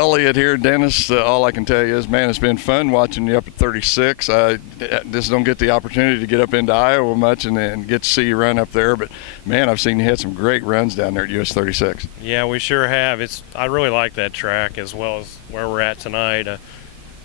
Elliott here. Dennis, all I can tell you is, man, it's been fun watching you up at 36. I just don't get the opportunity to get up into Iowa much and get to see you run up there. But, man, I've seen you had some great runs down there at US 36. Yeah, we sure have. I really like that track as well as where we're at tonight.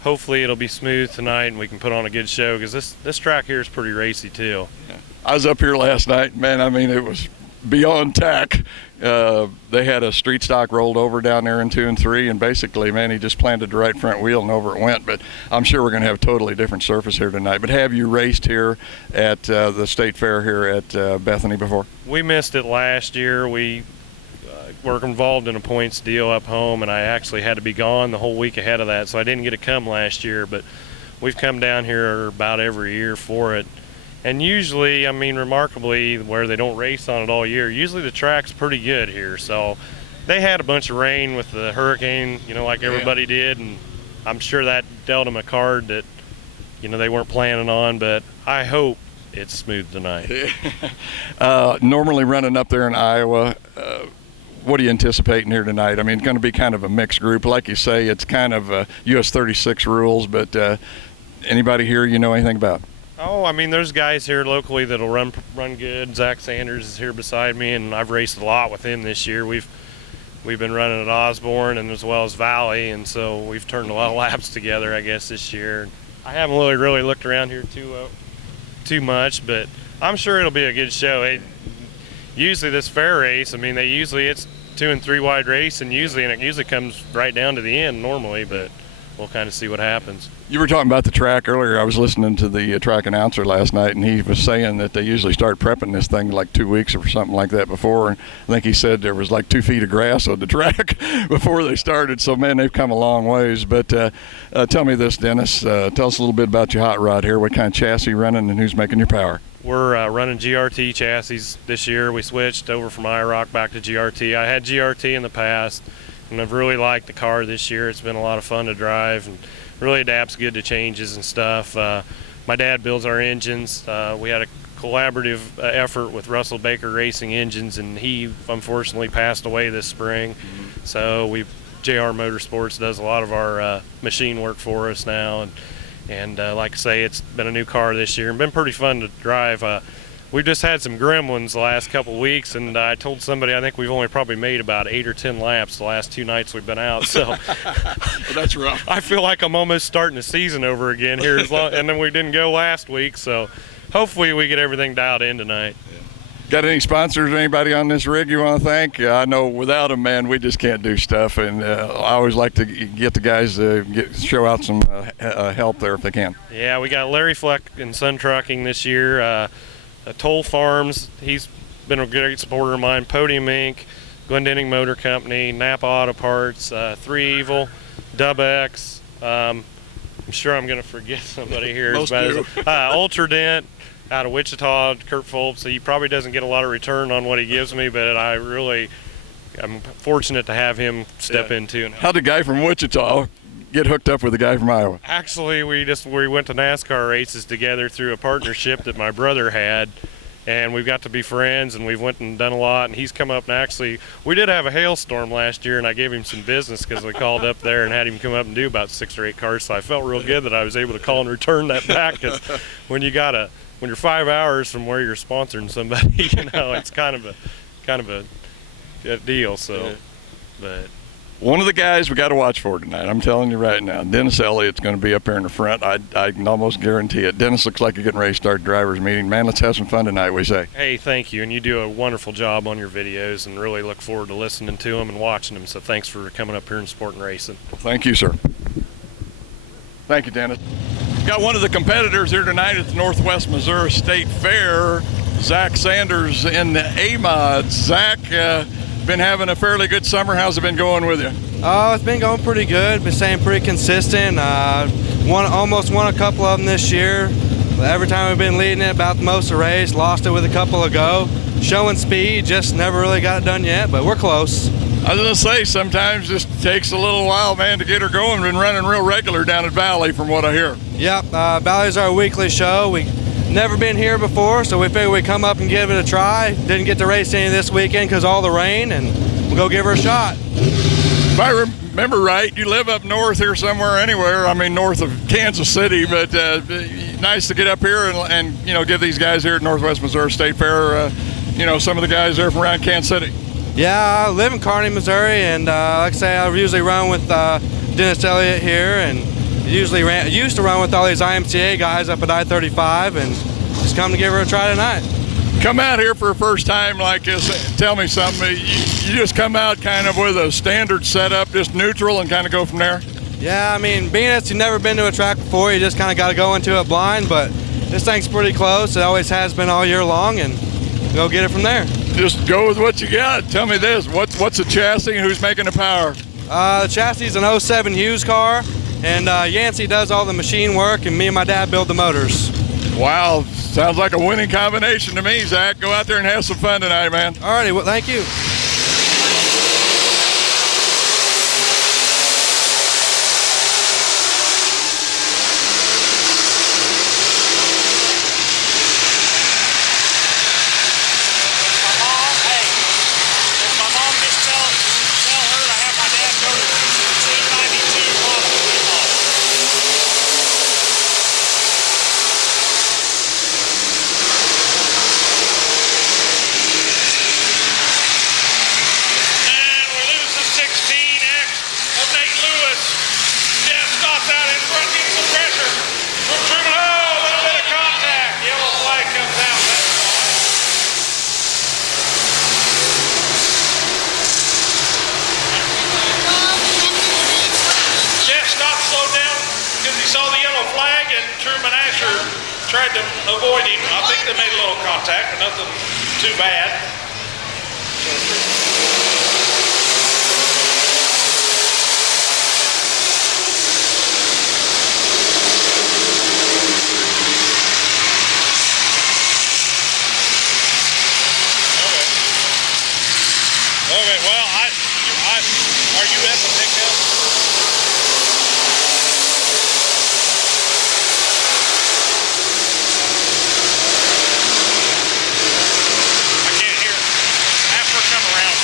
Hopefully it'll be smooth tonight and we can put on a good show because this track here is pretty racy too. Yeah. I was up here last night, man. I mean, it was beyond tack. They had a street stock rolled over down there in 2 and 3, and basically, man, he just planted the right front wheel and over it went. But I'm sure we're going to have a totally different surface here tonight. But have you raced here at the state fair here at Bethany before? We missed it last year. We were involved in a points deal up home, and I actually had to be gone the whole week ahead of that, so I didn't get to come last year. But we've come down here about every year for it. And usually, I mean, remarkably, where they don't race on it all year, usually the track's pretty good here. So they had a bunch of rain with the hurricane, like everybody did, and I'm sure that dealt them a card that, they weren't planning on, but I hope it's smooth tonight. Normally running up there in Iowa, what are you anticipating here tonight? I mean, it's going to be kind of a mixed group. Like you say, it's kind of US 36 rules, but anybody here you know anything about? Oh, I mean, there's guys here locally that'll run good. Zach Sanders is here beside me, and I've raced a lot with him this year. We've been running at Osborne and as well as Valley, and so we've turned a lot of laps together, I guess, this year. I haven't really looked around here too much, but I'm sure it'll be a good show. Usually this fair race, I mean, it's 2 and 3 wide race, and it usually comes right down to the end normally, but we'll kind of see what happens. You were talking about the track earlier. I was listening to the track announcer last night, and he was saying that they usually start prepping this thing like 2 weeks or something like that before. And I think he said there was like 2 feet of grass on the track before they started. So, man, they've come a long ways. But tell me this, Dennis. Tell us a little bit about your hot rod here. What kind of chassis you're running and who's making your power? We're running GRT chassis this year. We switched over from IROC back to GRT. I had GRT in the past, and I've really liked the car this year. It's been a lot of fun to drive and really adapts good to changes and stuff. My dad builds our engines. We had a collaborative effort with Russell Baker Racing Engines, and he unfortunately passed away this spring. Mm-hmm. So JR Motorsports does a lot of our machine work for us now, and like I say, it's been a new car this year and been pretty fun to drive. We've just had some gremlins the last couple of weeks, and I told somebody I think we've only probably made about 8 or 10 laps the last 2 nights we've been out. So well, that's rough. I feel like I'm almost starting the season over again here, and then we didn't go last week. So hopefully we get everything dialed in tonight. Yeah. Got any sponsors or anybody on this rig you want to thank? I know without them, man, we just can't do stuff, and I always like to get the guys to show out some help there if they can. Yeah, we got Larry Fleck in Sun Trucking this year. Toll Farms, he's been a great supporter of mine. Podium Inc., Glendenning Motor Company, Napa Auto Parts, 3 Evil, Dub X. I'm sure I'm going to forget somebody here. Most do. Ultradent out of Wichita, Kurt Foltz. He probably doesn't get a lot of return on what he gives me, but I'm fortunate to have him step in too. How'd the guy from Wichita get hooked up with the guy from Iowa? Actually, we went to NASCAR races together through a partnership that my brother had, and we've got to be friends, and we've went and done a lot, and he's come up and actually, we did have a hailstorm last year, and I gave him some business because we called up there and had him come up and do about 6 or 8 cars, so I felt real good that I was able to call and return that back, because when you're 5 hours from where you're sponsoring somebody, it's kind of a deal, so, yeah. But one of the guys we got to watch for tonight, I'm telling you right now, Dennis Elliott's going to be up here in the front. I can almost guarantee it. Dennis looks like you're getting ready to start drivers meeting. Man, let's have some fun tonight, we say. Hey, thank you, and you do a wonderful job on your videos, and really look forward to listening to them and watching them, so thanks for coming up here and supporting racing. Thank you, sir. Thank you, Dennis. Got one of the competitors here tonight at the Northwest Missouri State Fair, Zach Sanders in the A-Mods. Zach, been having a fairly good summer. How's it been going with you? Oh, it's been going pretty good. Been staying pretty consistent. Almost won a couple of them this year. Every time we've been leading it about the most of the race, lost it with a couple ago. Showing speed, just never really got it done yet, but we're close. I was going to say, sometimes it just takes a little while, man, to get her going. Been running real regular down at Valley from what I hear. Yep, Valley's our weekly show. We never been here before, so we figured we'd come up and give it a try. Didn't get to race any this weekend because of all the rain, and we'll go give her a shot. If remember right, you live up north here somewhere, anywhere. I mean, north of Kansas City, but nice to get up here and give these guys here at Northwest Missouri State Fair, some of the guys there from around Kansas City. Yeah, I live in Kearney, Missouri, and like I say, I usually run with Dennis Elliott here, and used to run with all these IMCA guys up at I-35, and just come to give her a try tonight. Come out here for a first time like this. Tell me something. You just come out kind of with a standard setup, just neutral, and kind of go from there? Yeah, I mean, being that you've never been to a track before, you just kind of got to go into it blind, but this thing's pretty close. It always has been all year long, and go get it from there. Just go with what you got. Tell me this, what's the chassis and who's making the power? The chassis is an 07 Hughes car, and Yancey does all the machine work, and me and my dad build the motors. Wow, sounds like a winning combination to me, Zach. Go out there and have some fun tonight, man. All righty, well, thank you. Tried to avoid him. I think they made a little contact, but nothing too bad. Okay, well, are you at the pickup? Come around.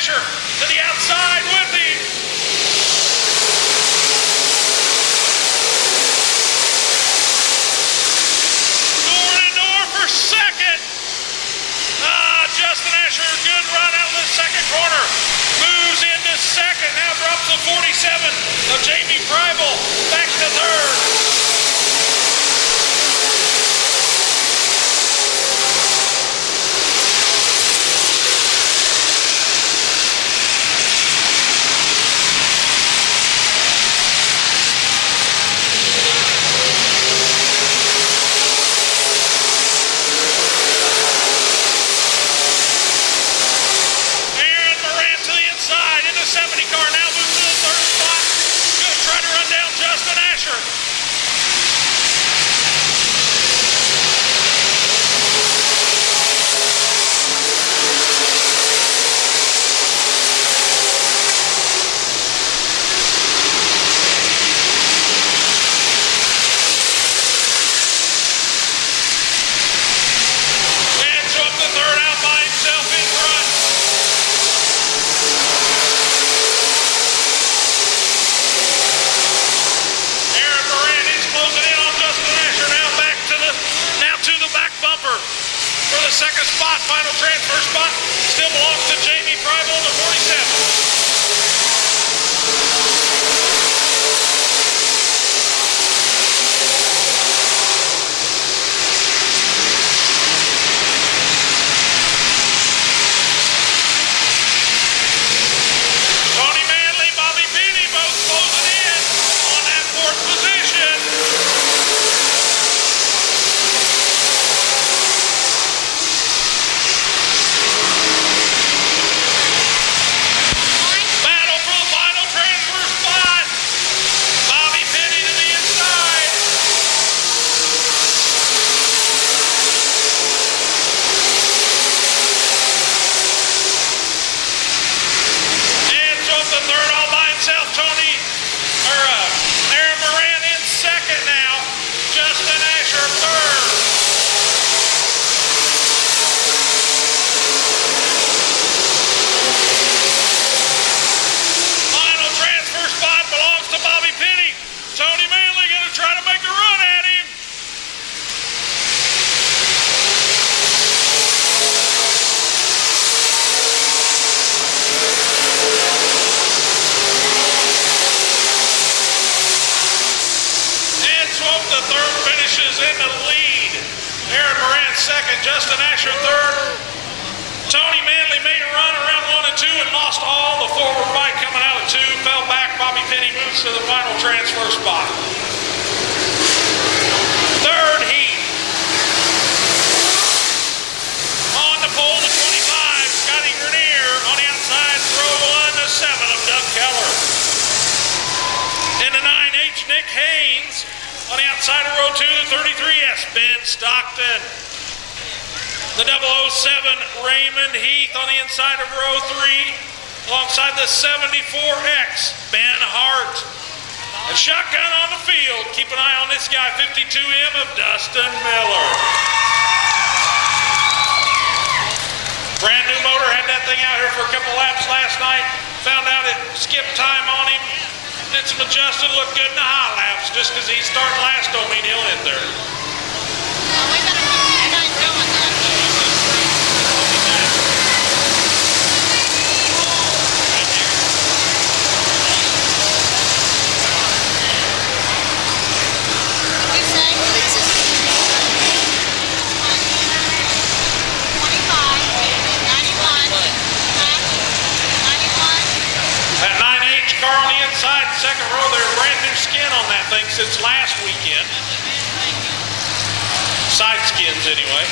Asher to the outside with him. Door to door for second. Justin Asher, good run out of the second corner. Moves into second, now drops the 47 of Jamie Preibel. Back to third. Second spot, final transfer spot, still belongs to Jamie Preibel in the 47. Tony Manley, Bobby Beatty both closing in on that fourth position. Justin Asher third. Tony Manley made a run around 1 and 2 and lost all. The forward bike coming out of 2 fell back. Bobby Penny moves to the final transfer spot. Third heat. On the pole, the 25, Scotty Grenier. On the outside, row 1 to 7 of Doug Keller. In the 9H, Nick Haynes. On the outside of row 2, the 33S, Ben Stockton. The 007, Raymond Heath on the inside of row 3, alongside the 74X, Ben Hart. And shotgun on the field. Keep an eye on this guy, 52M of Dustin Miller. Brand new motor, had that thing out here for a couple laps last night. Found out it skipped time on him. Did some adjusting, looked good in the high laps. Just because he's starting last don't mean he'll hit there. Second row there, brand new skin on that thing since last weekend. Side skins anyway.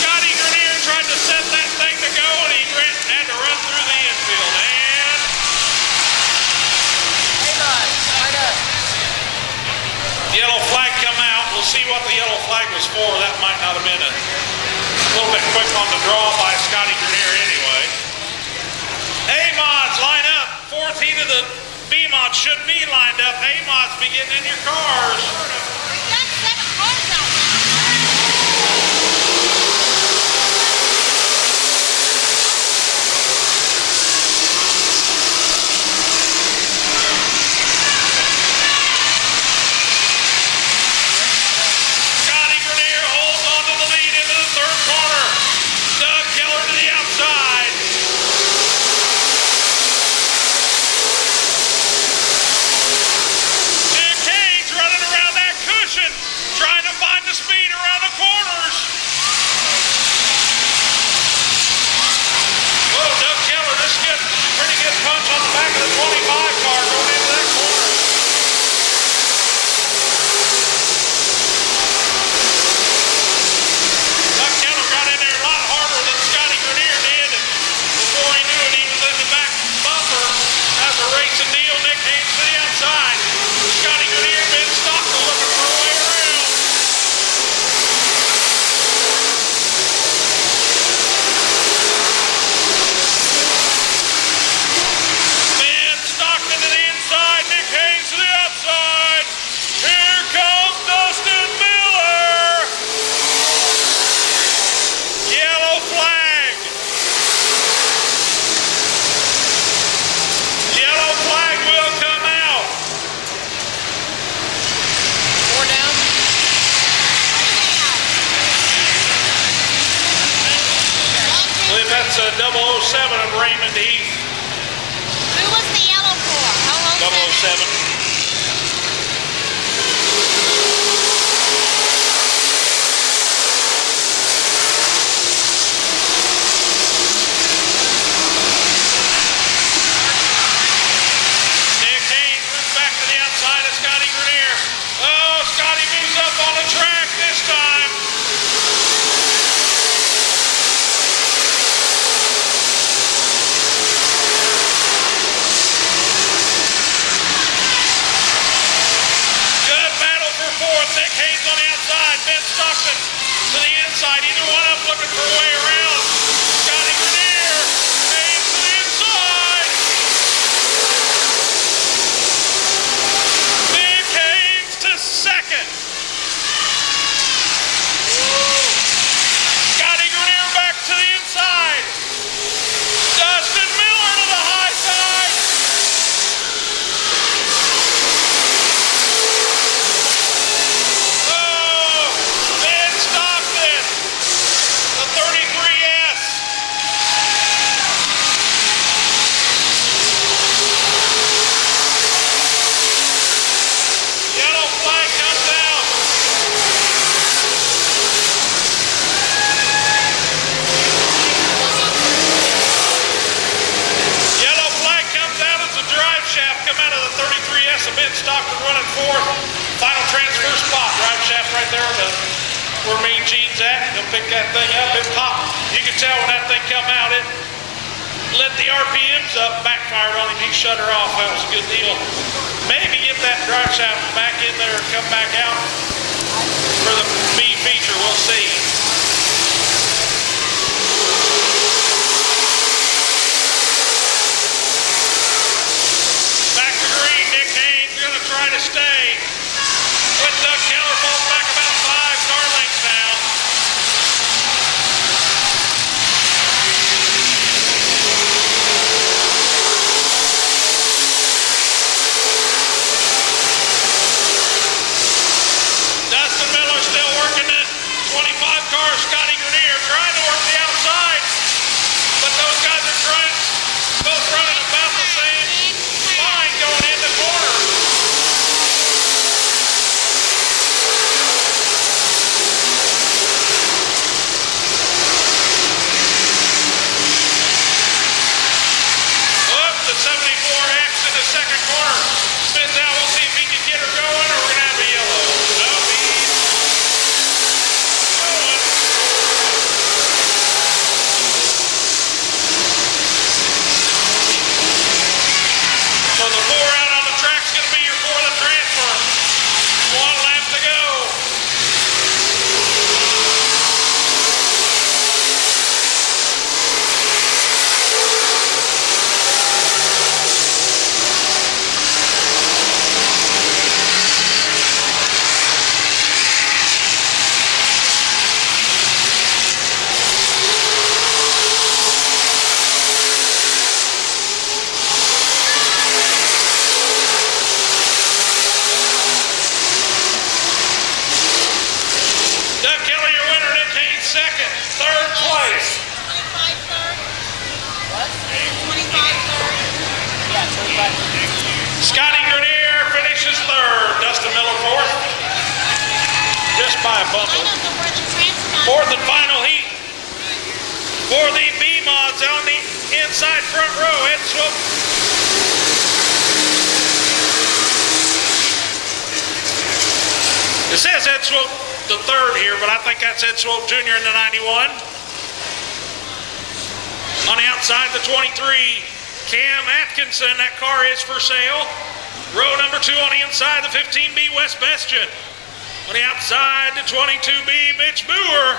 Scotty Grenier tried to set that thing to go and he had to run through the infield. And yellow flag come out. We'll see what the yellow flag was for. That might not have been a little bit quick on the draw by Scotty Grenier anyway. A-mods line up. Fourth heat of the B-mods should be lined up. be getting in your cars. We've got 7 cars out now. Scotty Grenier holds on to the lead into the third corner. Doug Keller to the outside. Nick Haynes running around that cushion, trying to find the speed around the corners. Whoa, Doug Keller just getting a pretty good punch on the back of the 25 car going into that corner. Doug Keller got in there a lot harder than Scotty Grenier did, and before he knew it, he was in the back bumper. That's a racing deal. Nick Haynes to the outside. Scotty Grenier, Ben Stockton looking for a way around. Ben Stockton to the inside. Nick Haynes to the outside. Here comes Dustin Miller. Yellow flag. Yellow flag will come out. 4 down. I believe that's 007 of Raymond Heath. Who was the yellow for? 007. Nick Haynes moves back to the outside of Scotty Grenier. Oh, Scotty moves up on the track this time. Good battle for fourth. Nick Haynes on the outside. Ben Stockton to the inside. Either one of them looking for a way around. Scotty Grenier. Haynes to the inside. Nick Haynes to second. Scotty Grenier back to the inside. Dustin Miller to the high side. Oh, Ben Stockton, the 33S. Yellow flag comes out. Yellow flag comes out as the drive shaft come out of the 33S of Ben Stockton running fourth. Final transfer spot, drive shaft right there where Mean Gene's at. He'll pick that thing up. It popped. You can tell when that thing come out, it let the RPMs up, backfired on him. He shut her off. That was a good deal. Maybe get that drive shaft back in there and come back out for the B feature. We'll see. Back to green. Nick Haynes going to try to stay. With Doug Keller falls back about 5 car lengths now. Dustin Miller still working the 25 car Scotty Grenier finishes third. Dustin Miller fourth. Just by a bumper. Fourth and final heat for the B-Mods on the inside front row. Ed Swope. It says Ed Swope the third here, but I think that's Ed Swope Jr. in the 91. On the outside, the 23, Cam Atkinson. That car is for sale. Row number 2 on the inside, the 15B West Bastion. On the outside, the 22B Mitch Boer.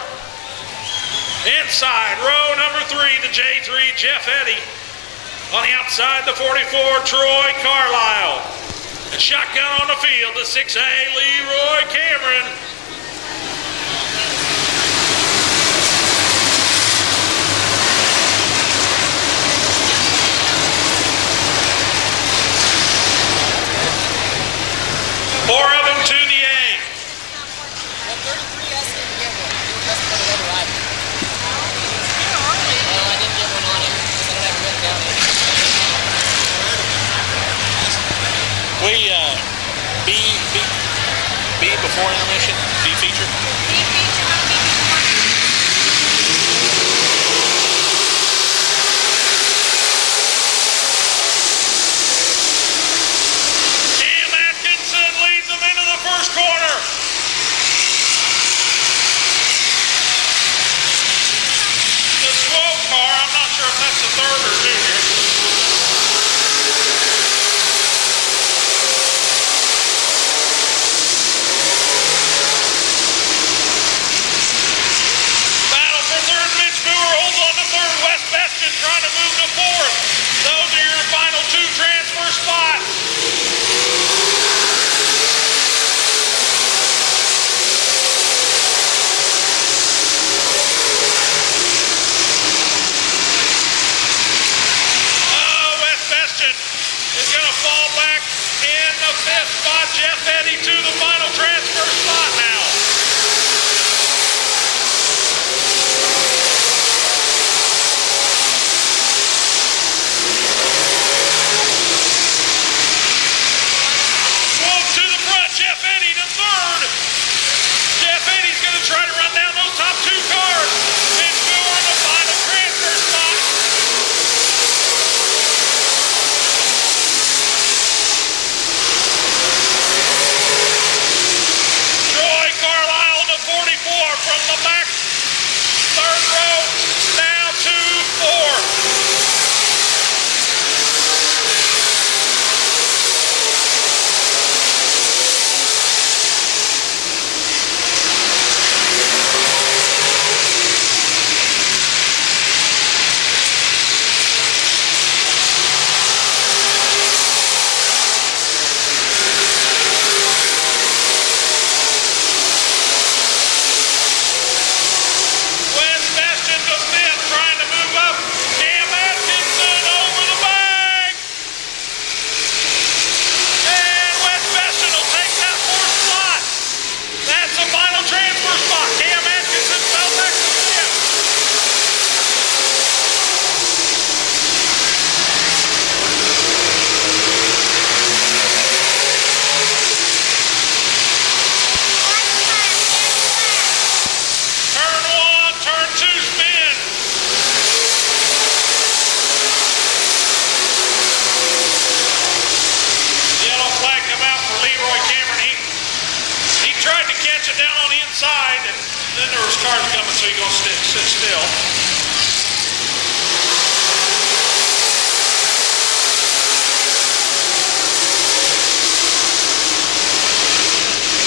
Inside, row number 3, the J3 Jeff Eddy. On the outside, the 44 Troy Carlisle. And shotgun on the field, the 6A Leroy Cameron. Four of them to the A. We B before intermission, B feature. Cam Atkinson leads them into the first corner. The Swope car, I'm not sure if that's the third or junior. Trying to move to fourth. Those are your final 2 transfer spots. West Bastion is going to fall back in the 5th spot. Jeff Eddy to the final transfer spot now. Try to run down those top 2 cars. Mitch Boer in the final transfer spot. Troy Carlisle in the 44 from the back. 3rd row, now to 4. Then there was cars coming, so you're going to sit still.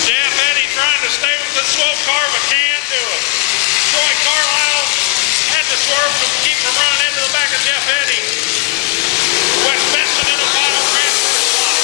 Jeff Eddy trying to stay with the Swope car, but can't do it. Troy Carlisle had to swerve to keep from running into the back of Jeff Eddy. West Benson in the final transfer spot.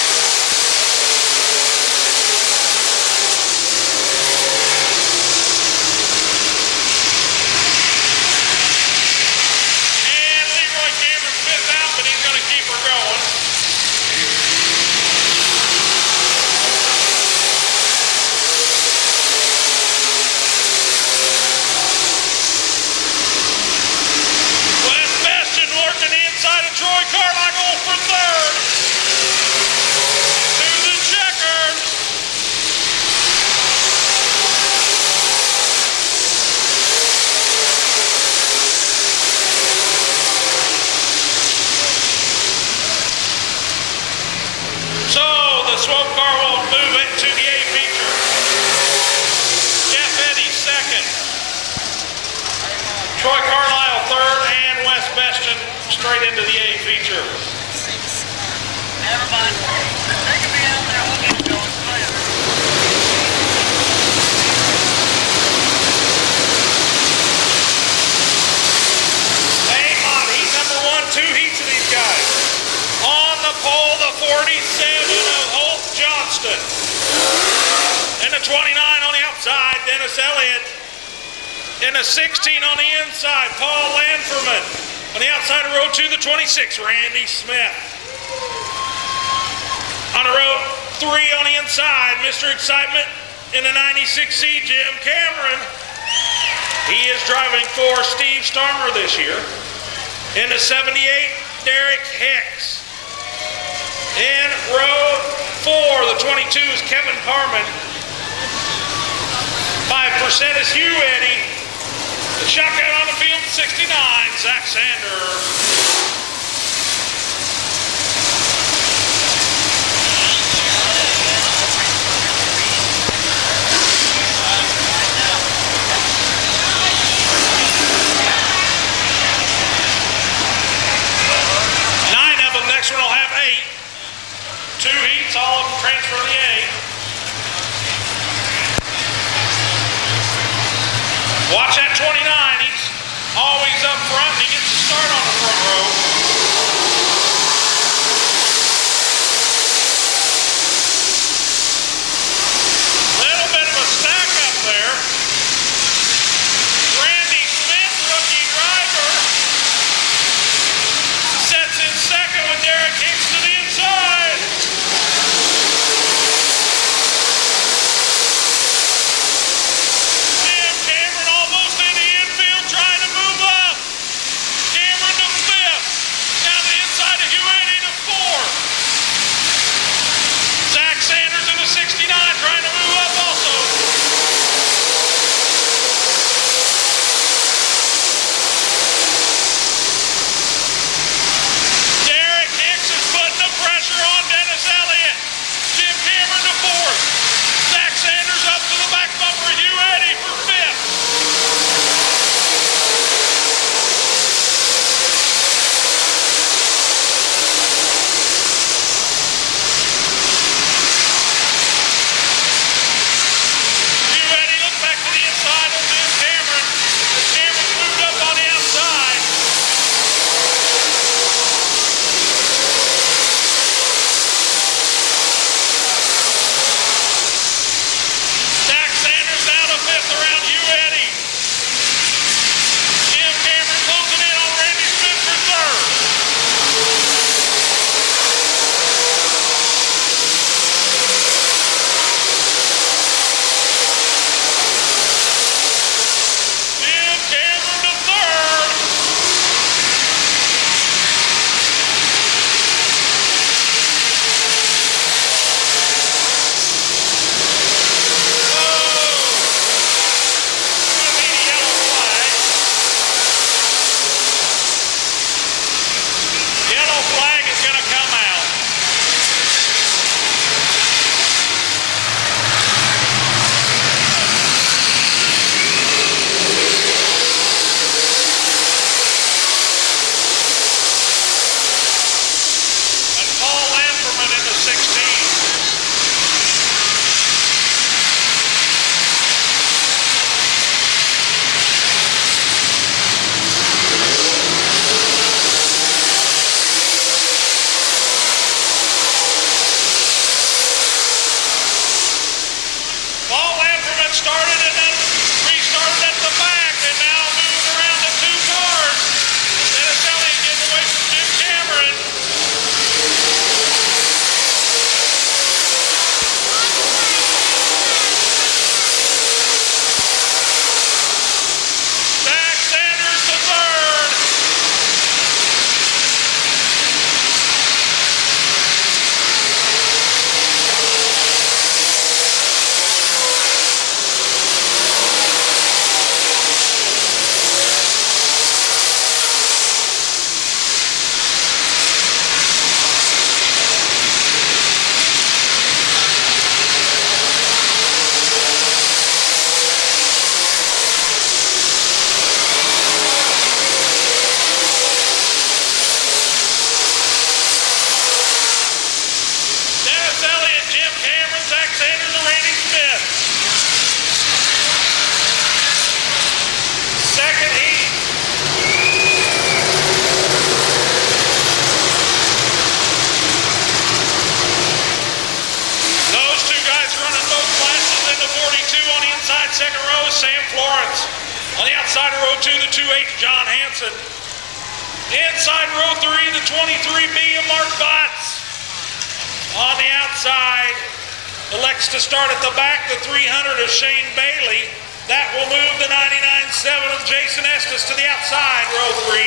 the swope car will move into the A feature. Jeff Eddy second. Troy Carlisle third, and Wes Bestion straight into the A feature. Amon, he's number 1, 2 heats of these guys. On the pole, the 47 of Holt Johnston. And the 29 on the outside, Dennis Elliott. And the 16 on the inside, Paul Lanferman. On the outside of row 2, the 26, Randy Smith. On the row 3 on the inside, Mr. Excitement in the 96C, Jim Cameron. He is driving for Steve Starmer this year. In the 78, Derek Hicks. In row 4, the 22 is Kevin Parman. 5% is Hugh Eddy. The shotgun on the field, 69, Zach Sanders. Next one will have 8. 2 heats, all of them transfer to the A. Watch that 29. He's always up front and he gets the start on the front row. 2-8, John Hanson. Inside row 3, the 23B of Mark Botts. On the outside, elects to start at the back, the 300 of Shane Bailey. That will move the 99.7 of Jason Estes to the outside, row 3.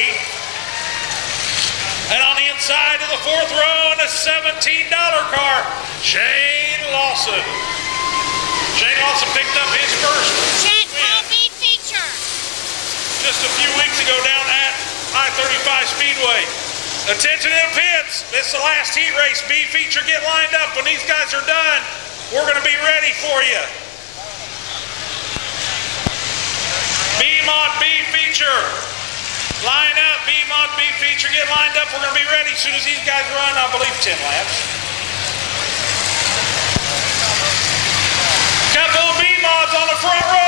And on the inside of the 4th row in a $17 car, Shane Lawson. Shane Lawson picked up his first Jet win B feature. just a few weeks ago down at I-35 Speedway. Attention in the pits. This is the last heat race. B feature, get lined up. When these guys are done, we're going to be ready for you. B-Mod B feature. Line up, B-Mod B feature, get lined up. We're going to be ready as soon as these guys run, I believe, 10 laps. Couple of B-Mods on the front row.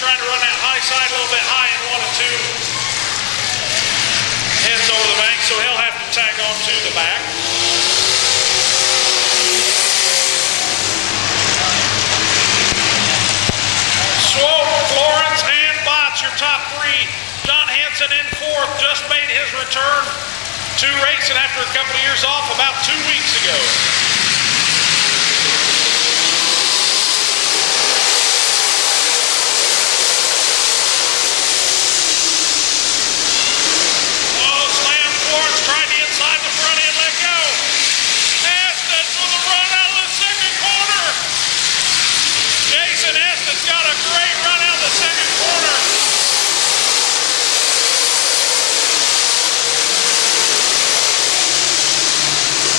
Trying to run that high side a little bit high in 1 and 2. Heads over the bank, so he'll have to tag on to the back. Swope, Florence, and Botts, your top 3. John Hanson in 4th, just made his return to racing after a couple of years off about 2 weeks ago. Estes got a great run out of the second corner.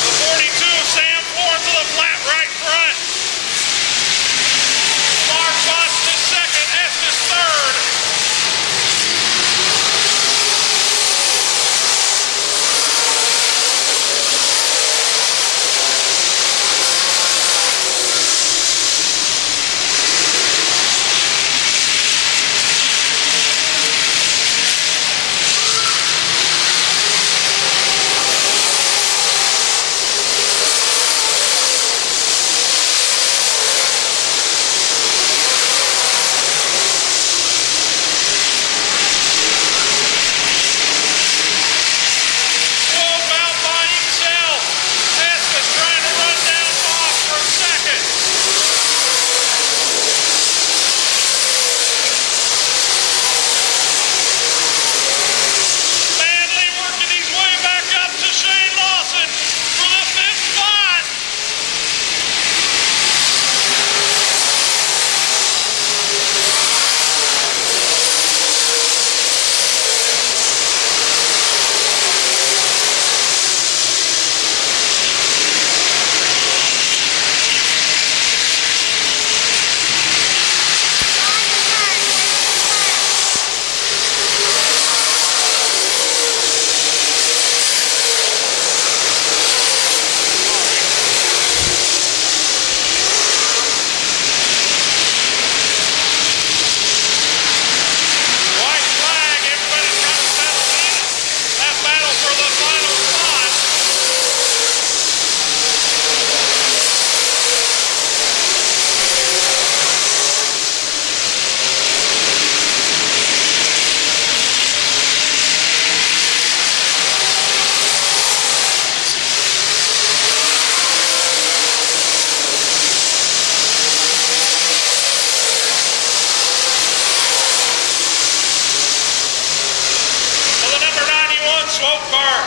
The 42 of Sam Smoke car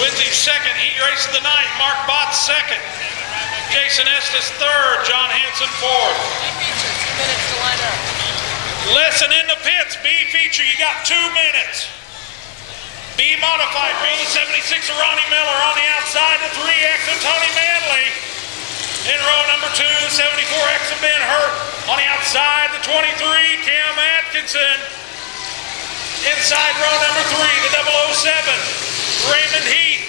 wins his second heat race of the night. Mark Botts second. Jason Estes third. John Hansen fourth. Listen in the pits. B feature, you got 2 minutes. B modified, row the 76 of Ronnie Miller on the outside, the 3X of Tony Manley. In row number 2, the 74X of Ben Hurt. On the outside, the 23, Cam Atkinson. Inside row number 3, the 007, Raymond Heath.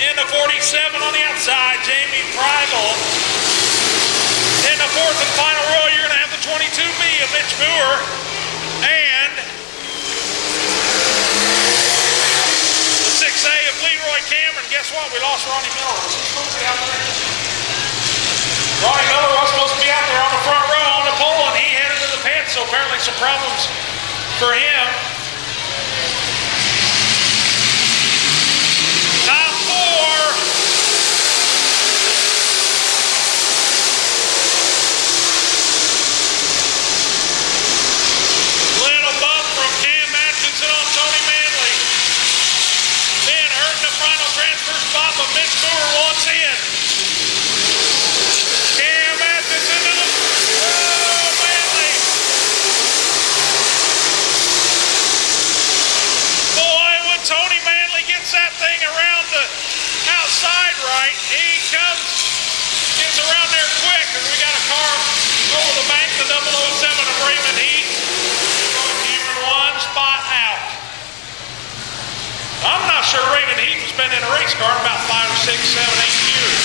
In the 47 on the outside, Jamie Prival. In the 4th and final row, you're going to have the 22B of Mitch Boer. And the 6A of Leroy Cameron. Guess what? We lost Ronnie Miller. Was he supposed to be out there? Ronnie Miller was supposed to be out there on the front row on the pole, and he headed to the pits, so apparently some problems for him. Top 4. Little bump from Cam Atkinson on Tony Manley. Ben Hurt in the final transfer spot, but Mitch Boer wants in. Cam Atkinson to the Manley. Boy, when Tony Manley gets that thing around the outside right, he gets around there quick, and we got a car over the bank, the 007 of Raymond Heath. Cameron 1 spot out. I'm not sure Raymond Heath has been in a race car in about 5 or 6, 7, 8 years.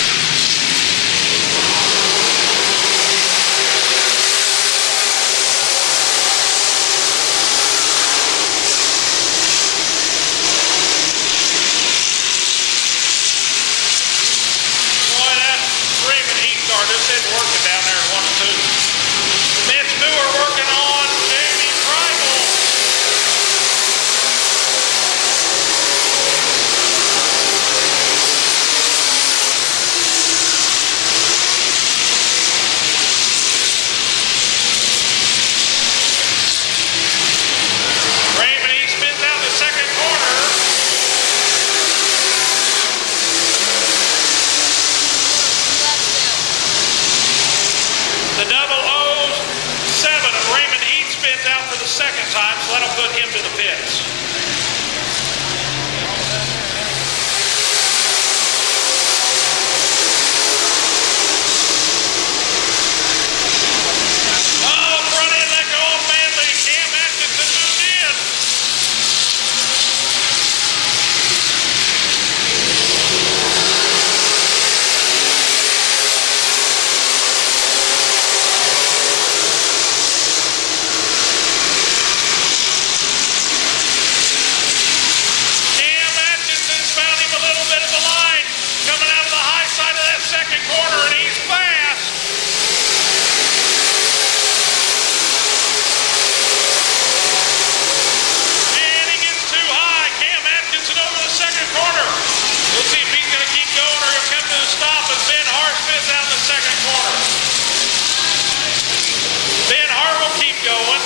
Boy, that Raymond Heath car just isn't working down there in 1 and 2. Mitch Boer working on Jamie Primal. Raymond Heath spins out the second corner. The 007 of Raymond Heath spins out for the second time, so that'll put him to the pits. Oh, front end let go on Manley. Cam Atkinson moved in. Cam Atkinson's found him a little bit of a line coming out of the high side of that second corner, and he's fast. And he gets too high. Cam Atkinson over the second corner. We'll see if he's going to keep going or he'll come to the stop, and Ben Hart spins out in the second corner. Ben Hart will keep going.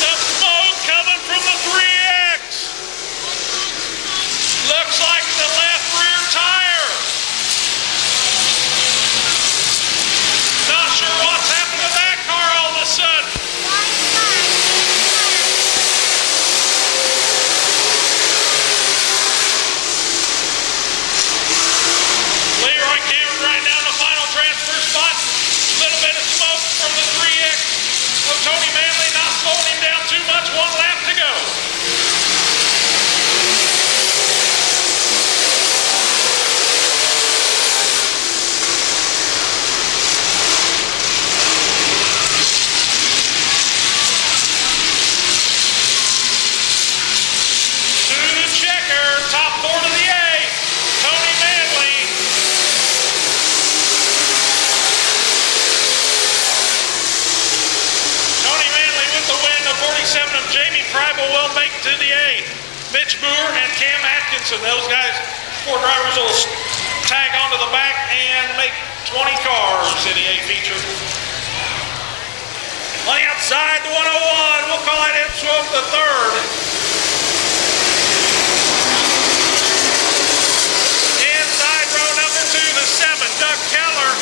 Some smoke coming from the 3X. Looks like the left rear tire. Not sure what's happened to that car all of a sudden. Leroy Cameron right down the final transfer spot. Little bit of smoke from the 3X of Tony Manley, not slowing him down too much. 1 lap to go. To the checker, top 4 to the A, Tony Manley. Tony Manley with the win. The 47 of Jamie Prival will make to the A. Mitch Boer and Cam Atkinson, those guys, 4 drivers will tag onto the back and make 20 cars in the A feature. On the outside, the 101, we'll call it Ed Swope the third. Inside row number 2, the 7, Doug Keller.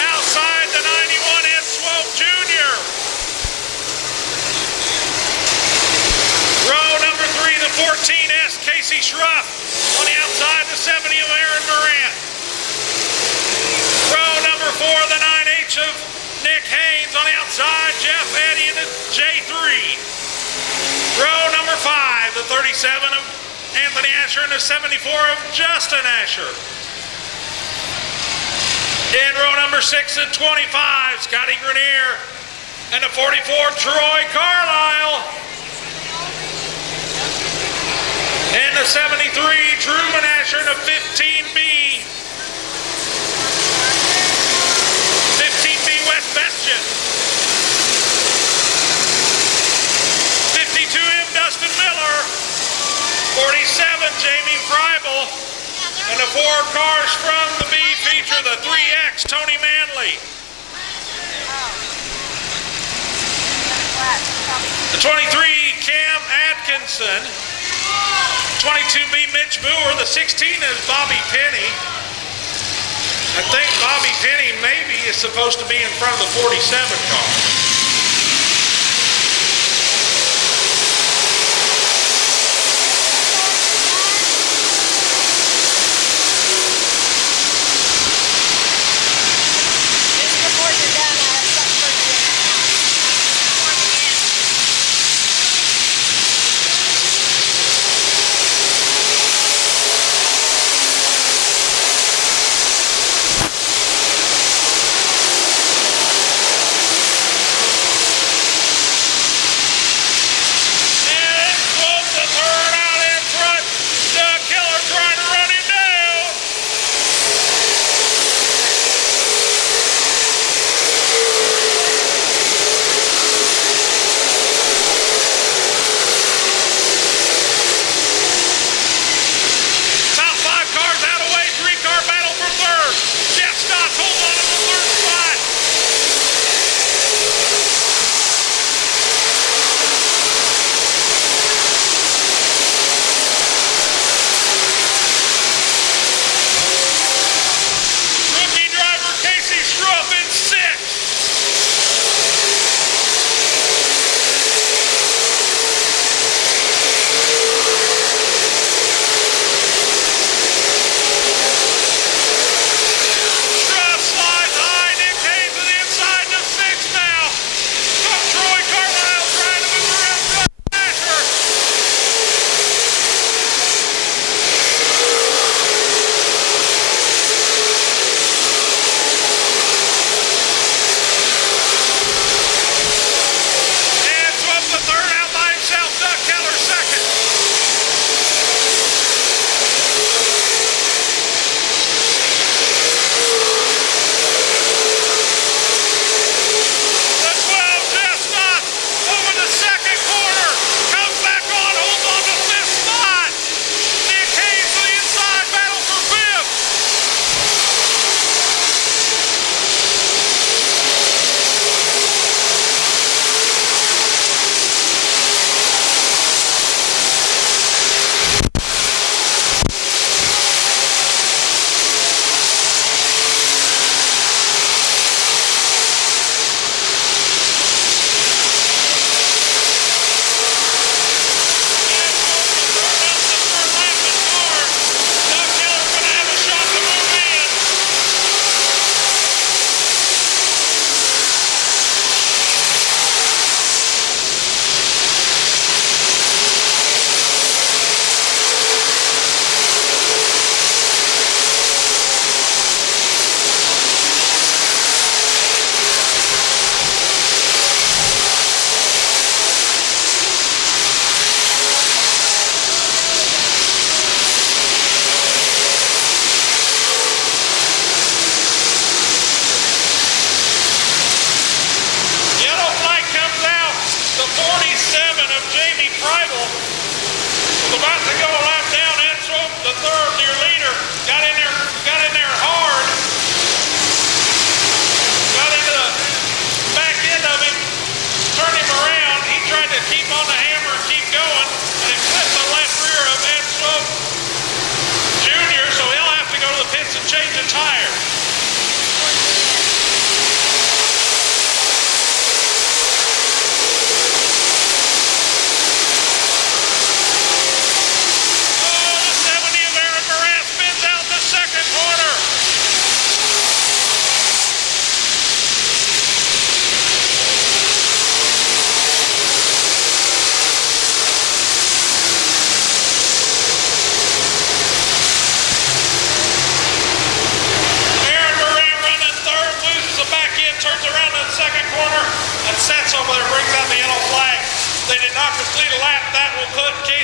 Outside the 91, Ed Swope Jr. Row number 3, the 14S, Casey Schruff. On the outside, the 70 of Aaron Morant. Row number 4, the 9H of Nick Haynes. On the outside, Jeff Eddy in the J3. Row number 5, the 37 of Anthony Asher and the 74 of Justin Asher. In row number 6 and 25, Scotty Grenier and the 44, Troy Carlisle. And the 73, Truman Asher and the 15B. 15B West Bastion. 52M Dustin Miller. 47 Jamie Freibel. And the 4 cars from the B feature, the 3X Tony Manley. The 23 Cam Atkinson. 22B Mitch Boer, the 16 is Bobby Penny. I think Bobby Penny maybe is supposed to be in front of the 47 car.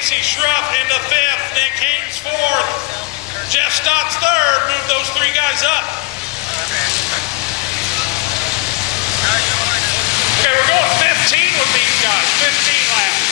Casey Schrupp into fifth. Nick Haynes fourth. Jeff Stott's third. Move those three guys up. Okay, we're going 15 with these guys. 15 laps.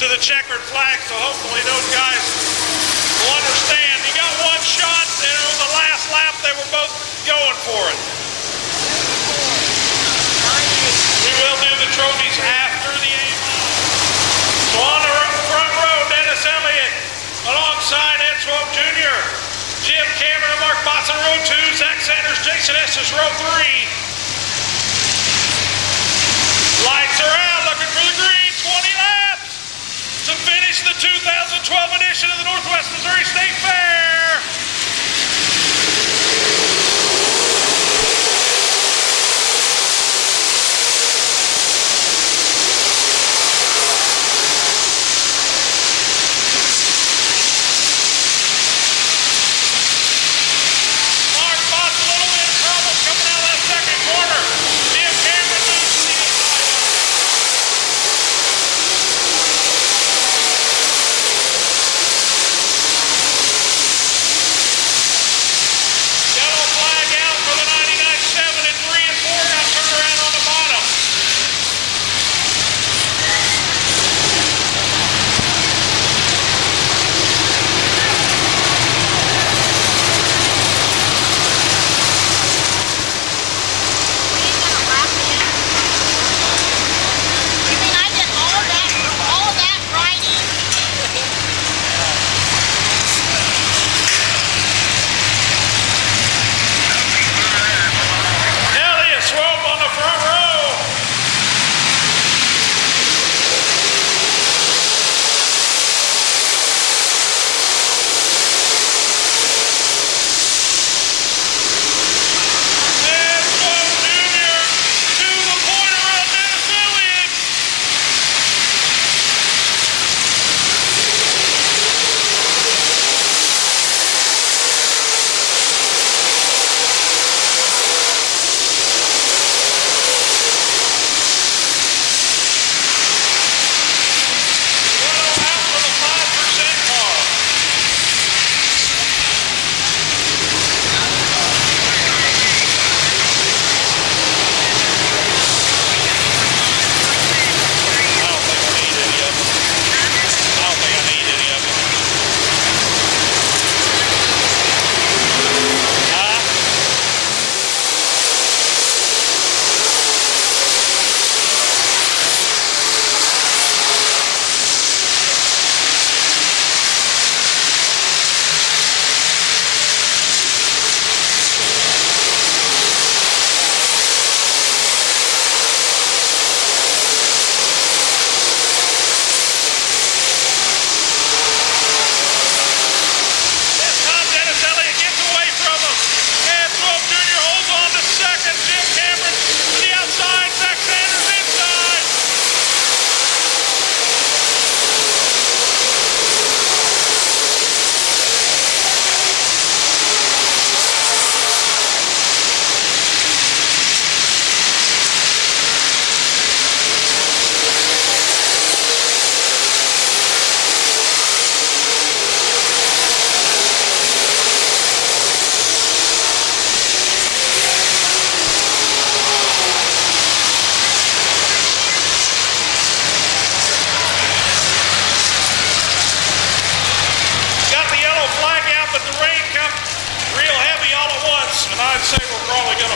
To the checkered flag, so hopefully those guys will understand. He got one shot, and it was the last lap. They were both going for it. We will do the trophies after the 8 mile. So on the front row, Dennis Elliott alongside Ed Swope Jr., Jim Cameron and Mark Botson, row 2, Zach Sanders, Jason Estes, row 3. Lights are out, looking for the green, 20 laps to finish the 2012 edition of the Northwest Missouri State Fair. Mark Botts a little bit of trouble coming out of that second corner. Jim Cameron moves to the inside.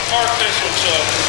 park this one, so.